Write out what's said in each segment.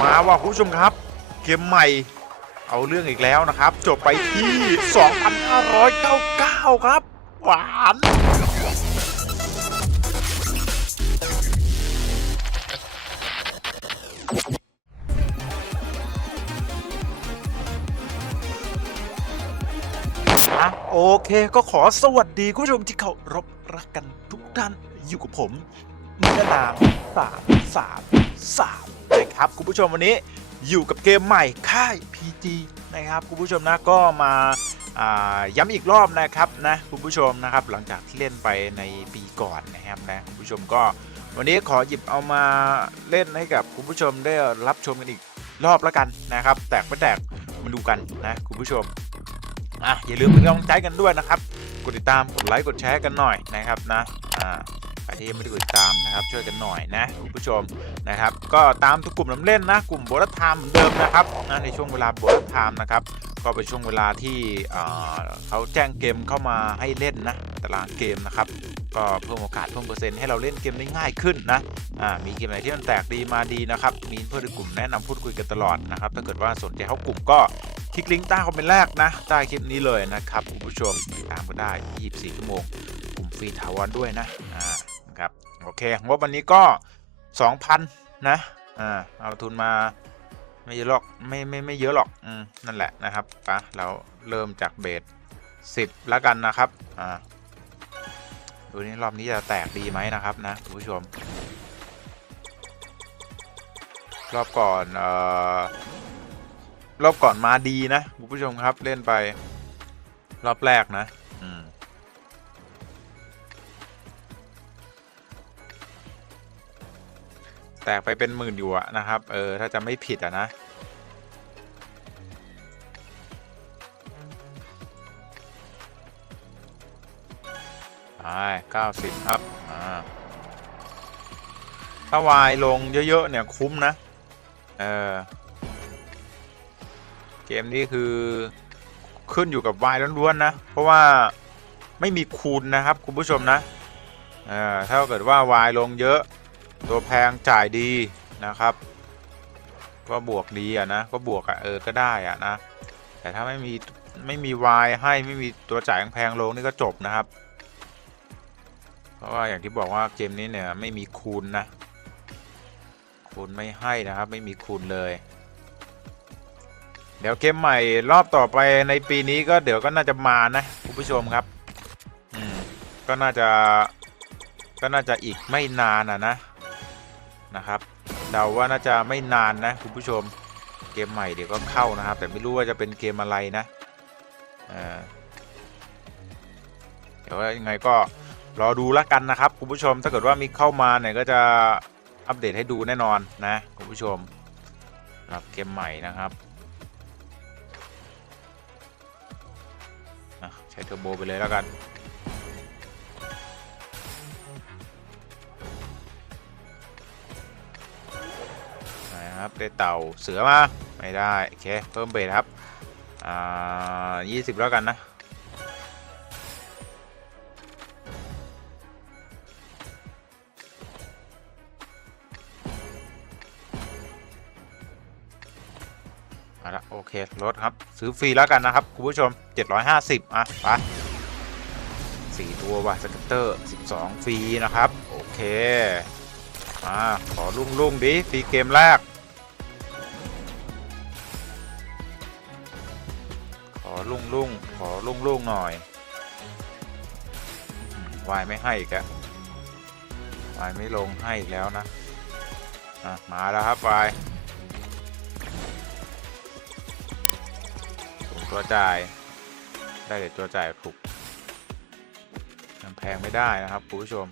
มาว่ะคุณผู้ชมครับ เกมใหม่เอาเรื่องอีกแล้วนะครับ จบไปที่ 2,599 ครับ หวานอะโอเคก็ขอสวัสดีคุณผู้ชมที่เคารพรักกันทุกท่านอยู่กับผมมินานามสามสามสาม นะครับคุณผู้ชมวันนี้อยู่กับเกมใหม่ค่าย PG นะครับคุณผู้ชมนะก็มาาย้ำอีกรอบนะครับนะคุณผู้ชมนะครับหลังจากที่เล่นไปในปีก่อนนะครับนะคุณผู้ชมก็วันนี้ขอหยิบเอามาเล่นให้กับคุณผู้ชมได้รับชมกันอีกรอบแล้วกันนะครับ แตกไม่แตกมาดูกันนะคุณผู้ชมอะอย่าลืมเป็นกำลังใจกันด้วยนะครับ กดติดตามกดไลค์กดแชร์กันหน่อยนะครับนะอ่า ครที่ยังไม่ได้กดติดตามนะครับ ช่วยกันหน่อยนะคุณผู้ชมนะครับ ก็ตามทุกกลุ่มน้ำเล่นนะ กลุ่มโบนัสไทม์เหมือนเดิมนะครับนะในช่วงเวลาโบนัสไทม์นะครับก็เป็นช่วงเวลาที่เขาแจ้งเกมเข้ามาให้เล่นนะตารางเกมนะครับก็เพิ่มโอกาสเพิ่มเปอร์เซ็นต์ให้เราเล่นเกมได้ง่ายขึ้นนะมีเกมไหนที่มันแตกดีมาดีนะครับ มีเพื่อนในกลุ่มแนะนำพูดคุยกันตลอดนะครับ ถ้าเกิดว่าสนใจเข้ากลุ่มก็คลิกลิงก์ใต้คอมเมนต์แรกนะใต้คลิปนี้เลยนะครับคุณผู้ชมติดตามก็ได้ 24 ชั่วโมงกลุ่มฟรีถาวรด้วยนะอ่านะ โอเคงบวันนี้ก็ 2,000 นะ อ่า เอาทุนมาไม่เยอะหรอก ไม่ไม่ไม่เยอะหรอก อืม นั่นแหละนะครับปะเราเริ่มจากเบส10 แล้วกันนะครับ อ่า ดูนี่รอบนี้จะแตกดีไหมนะครับนะคุณผู้ชม รอบก่อน เอ่อ รอบก่อนมาดีนะคุณผู้ชมครับเล่นไป รอบแรกนะ แตกไปเป็นหมื่นอยู่อะนะครับ เออ ถ้าจะไม่ผิดอะนะ ไปเก้าสิบครับ อ่า ถ้าวายลงเยอะ ๆ เนี่ยคุ้มนะ เออ เกมนี้คือขึ้นอยู่กับวายล้วนๆนะ เพราะว่าไม่มีคูณนะครับ คุณผู้ชมนะ เอ่อถ้าเกิดว่าวายลงเยอะ ตัวแพงจ่ายดีนะครับ ก็บวกดีอะนะก็บวกอะเออก็ได้อะนะแต่ถ้าไม่มีไม่มีวายให้ไม่มีตัวจ่ายแพงลงนี่ก็จบนะครับ เพราะว่าอย่างที่บอกว่าเกมนี้เนี่ยไม่มีคูณนะคูณไม่ให้นะครับ ไม่มีคูณเลยเดี๋ยวเกมใหม่รอบต่อไปในปีนี้ก็เดี๋ยวก็น่าจะมานะคุณผู้ชมครับ อืม ก็น่าจะ ก็น่าจะอีกไม่นานอะนะ นะครับเดาว่าน่าจะไม่นานนะคุณผู้ชมเกมใหม่เดี๋ยวก็เข้านะครับ แต่ไม่รู้ว่าจะเป็นเกมอะไรนะเดี๋ยวยังไงก็รอดูแล้วกันนะครับคุณผู้ชมถ้าเกิดว่ามีเข้ามาเนี่ยก็จะอัปเดตให้ดูแน่นอนนะคุณผู้ชมสำหรับเกมใหม่นะครับใช้เทอร์โบไปเลยแล้วกัน ได้เต่าเสือมา ไม่ได้ โอเค เพิ่มเบสครับ อ่ายี่สิบแล้วกันนะ เอาละโอเค ลดครับ ซื้อฟรีแล้วกันนะครับ คุณผู้ชม 750 อะ ไปสี่ตัวว่ะสเก็ตเตอร์ 12 ฟรีนะครับ โอเค มา ขอลุ่งลุ่งๆดิฟรีเกมแรก ลุ่งลุ่งขอลุ่งลุ่งหน่อยวายไม่ให้อีกอะวายไม่ลงให้อีกแล้วนะอะมาแล้วครับวายตัวจ่าย ได้แต่ตัวจ่ายถูกยังแพงไม่ได้นะครับคุณผู้ชม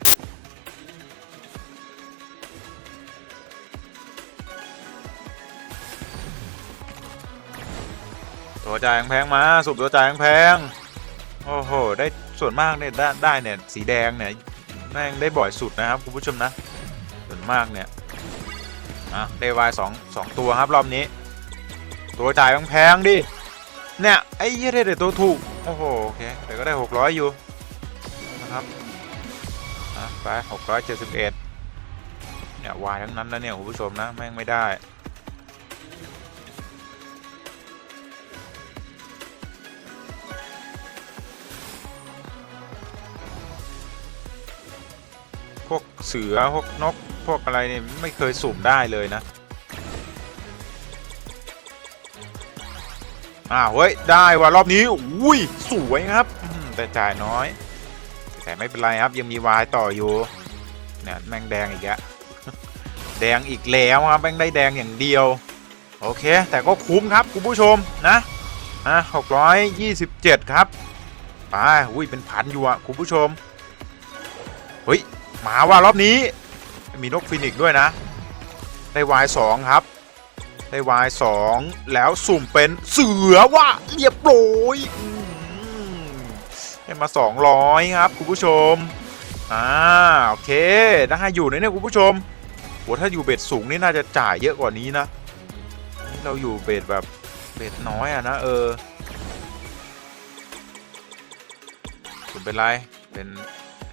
ตัวจ่ายยังแพงมาสุบตัวจ่ายยังแพงโอ้โหได้ส่วนมากเนี่ยได้ได้เนี่ยสีแดงเนี่ยแม่งได้บ่อยสุดนะครับคุณผู้ชมนะส่วนมากเนี่ยอะได้วายสองสองตัวครับรอบนี้ ตัวจ่ายยังแพงดิเนี่ยไอ้เหี้ยได้ต่ตัวถูกโอ้โหโอเคแต่ก็ได้ 600 อยู่นะครับอะไป671เนี่ยวายทั้งนั้นนะเนี่ยคุณผู้ชมนะแม่งไม่ได้ เสือพวกนกพวกอะไรเนี่ยไม่เคยสุ่มได้เลยนะอ้าวเฮ้ยได้ว่ะรอบนี้อุ้ยสวยครับแต่จ่ายน้อย แต่ไม่เป็นไรครับยังมีวายต่ออยู่เนี่ยแมงแดงอีกแล้วแดงอีกแล้วครับแมงได้แดงอย่างเดียว โอเค แต่ก็คุ้มครับคุณผู้ชมนะอะหกร้อยยี่สิบเจ็ดครับไปอุ้ยเป็นพันอยู่อะคุณผู้ชมเฮ้ย มาว่ารอบนี้ มีนกฟินิกซ์ด้วยนะ ได้วายสองครับ ได้วายสองแล้วสุ่มเป็นเสือว่ะเรียบร้อยได้มา 200 ครับ คุณผู้ชม อ่า โอเค ได้อยู่นะเนี่ยคุณผู้ชมโหถ้าอยู่เบ็ดสูงนี่น่าจะจ่ายเยอะกว่านี้นะ เราอยู่เบ็ดแบบเบ็ดน้อยอะนะเออคุณเป็นไร เป็น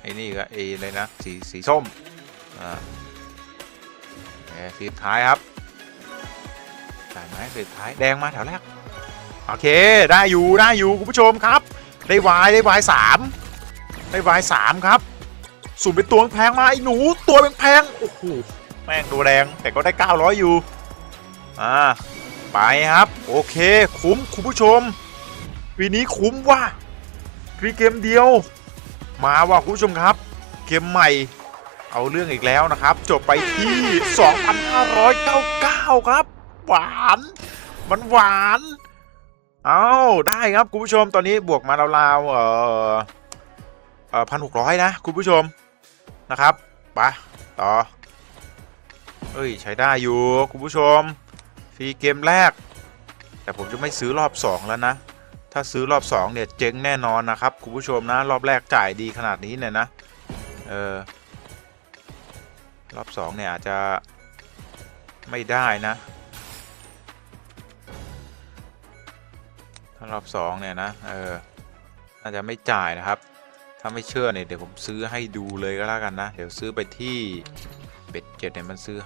ไอ้นี่ก็ไอ้อะไรนะสีสีส้มอ่าโอสีสุดท้ายครับจ่ายไหมสีสุดท้ายแดงมาแถวแรกโอเคได้อยู่ได้อยู่คุณผู้ชมครับ ได้วายได้วายสามได้วายสามครับสุ่มเป็นตัวแพงมาไอ้หนูตัวแพงโอ้โหแม่งตัวแดงแต่ก็ได้ 900 อยู่อ่าไปครับโอเคคุ้มคุณผู้ชมปีนี้คุ้มว่ะฟรีเกมเดียว มาว่ะคุณผู้ชมครับ เกมใหม่เอาเรื่องอีกแล้วนะครับ จบไปที่ 2,599 ครับ หวาน มันหวานเอาได้ครับคุณผู้ชมตอนนี้บวกมาราวๆเอ่อเอ่อพันหกร้อยนะคุณผู้ชมนะครับไปต่อเอ้ยใช้ได้อยู่คุณผู้ชมฟรีเกมแรก แต่ผมจะไม่ซื้อรอบ 2 แล้วนะ ถ้าซื้อรอบ2เนี่ยเจ๊งแน่นอนนะครับคุณผู้ชมนะรอบแรกจ่ายดีขนาดนี้เนี่ยนะเออรอบ2เนี่ยอาจจะไม่ได้นะ ถ้ารอบสองเนี่ยนะเออน่าจะไม่จ่ายนะครับ ถ้าไม่เชื่อเนี่ยเดี๋ยวผมซื้อให้ดูเลยก็แล้วกันนะ เดี๋ยวซื้อไปที่เบ็ดเจ็ดเนี่ยมันซื้อ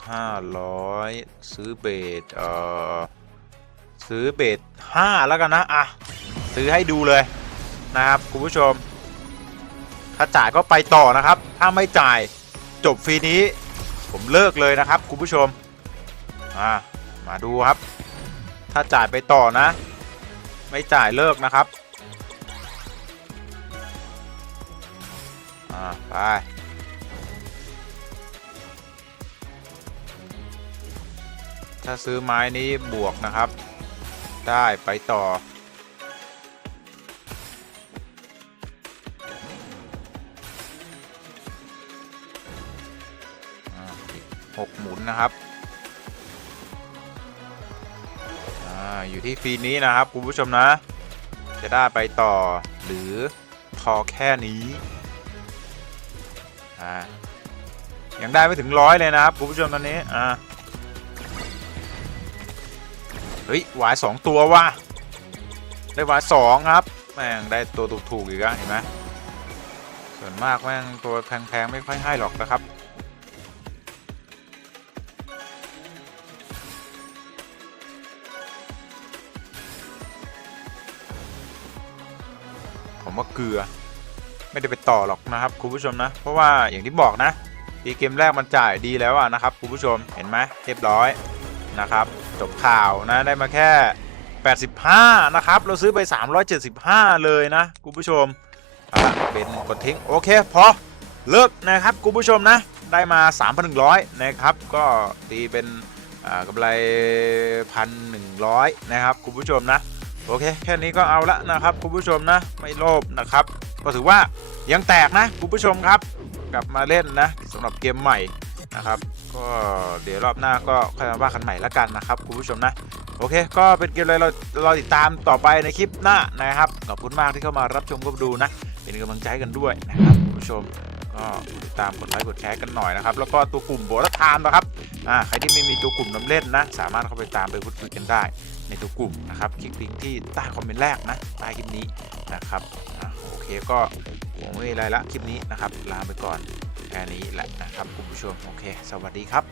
500 ซื้อเบ็ดเอ่อซื้อเบ็ด5แล้วกันนะ อะ ซื้อให้ดูเลยนะครับคุณผู้ชม ถ้าจ่ายก็ไปต่อนะครับ ถ้าไม่จ่ายจบฟรีนี้ ผมเลิกเลยนะครับคุณผู้ชมอ่ามาดูครับ ถ้าจ่ายไปต่อนะ ไม่จ่ายเลิกนะครับอ่าไปถ้าซื้อไม้นี้บวกนะครับ ได้ไปต่อ 6 หมุนนะครับอยู่ที่ฟีนี้นะครับคุณผู้ชมนะ จะได้ไปต่อหรือพอแค่นี้อ่ายังได้ไม่ถึงร้อยเลยนะครับคุณผู้ชมตอนนี้เฮ้ยหวายสองตัวว่ะได้หวายสองครับแม่งได้ตัวถูกๆอีกแล้วเห็นไหมส่วนมากแม่งตัวแพงๆไม่ค่อยให้หรอกนะครับ ว่าเกลือ ไม่ได้ไปต่อหรอกนะครับคุณผู้ชมนะ เพราะว่าอย่างที่บอกนะทีเกมแรกมันจ่ายดีแล้วอะนะครับคุณผู้ชมเห็นไหมเรียบร้อยนะครับจบข่าวนะได้มาแค่ 85 นะครับ เราซื้อไป 375 เลยนะคุณผู้ชมเอาละเป็นกดทิ้งโอเคพอเลิกนะครับคุณผู้ชมนะ ได้มา 3,100 นะครับ ก็ตีเป็นกำไรพันหนึ่งร้อยนะครับคุณผู้ชมนะ โอเค แค่นี้ก็เอาละนะครับคุณผู้ชมนะไม่โลภนะครับ ก็ถือว่ายังแตกนะคุณผู้ชมครับ กลับมาเล่นนะสำหรับเกมใหม่นะครับ ก็เดี๋ยวรอบหน้าก็ค่อยมาว่ากันใหม่ละกันนะครับคุณผู้ชมนะโอเค ก็เป็นเกมอะไรเราเราติดตามต่อไปในคลิปหน้านะครับขอบคุณมากที่เข้ามารับชมก็ดูนะ เป็นกำลังใจกันด้วยนะครับคุณผู้ชม ก็ติดตามกดไลค์กดแชร์กันหน่อยนะครับ แล้วก็ตัวกลุ่มโบรัทามนะครับอ่าใครที่ไม่มีตัวกลุ่มน้ำเล่นนะ สามารถเข้าไปตามไปพูดคุยกันได้ ในตัวกลุ่มนะครับคลิกลิงก์ที่ใต้คอมเมนต์แรกนะใต้คลิปนี้นะครับอะโอเคก็ผมไม่มีอะไรละคลิปนี้นะครับลาไปก่อนแค่นี้แหละนะครับคุณผู้ชมโอเค สวัสดีครับ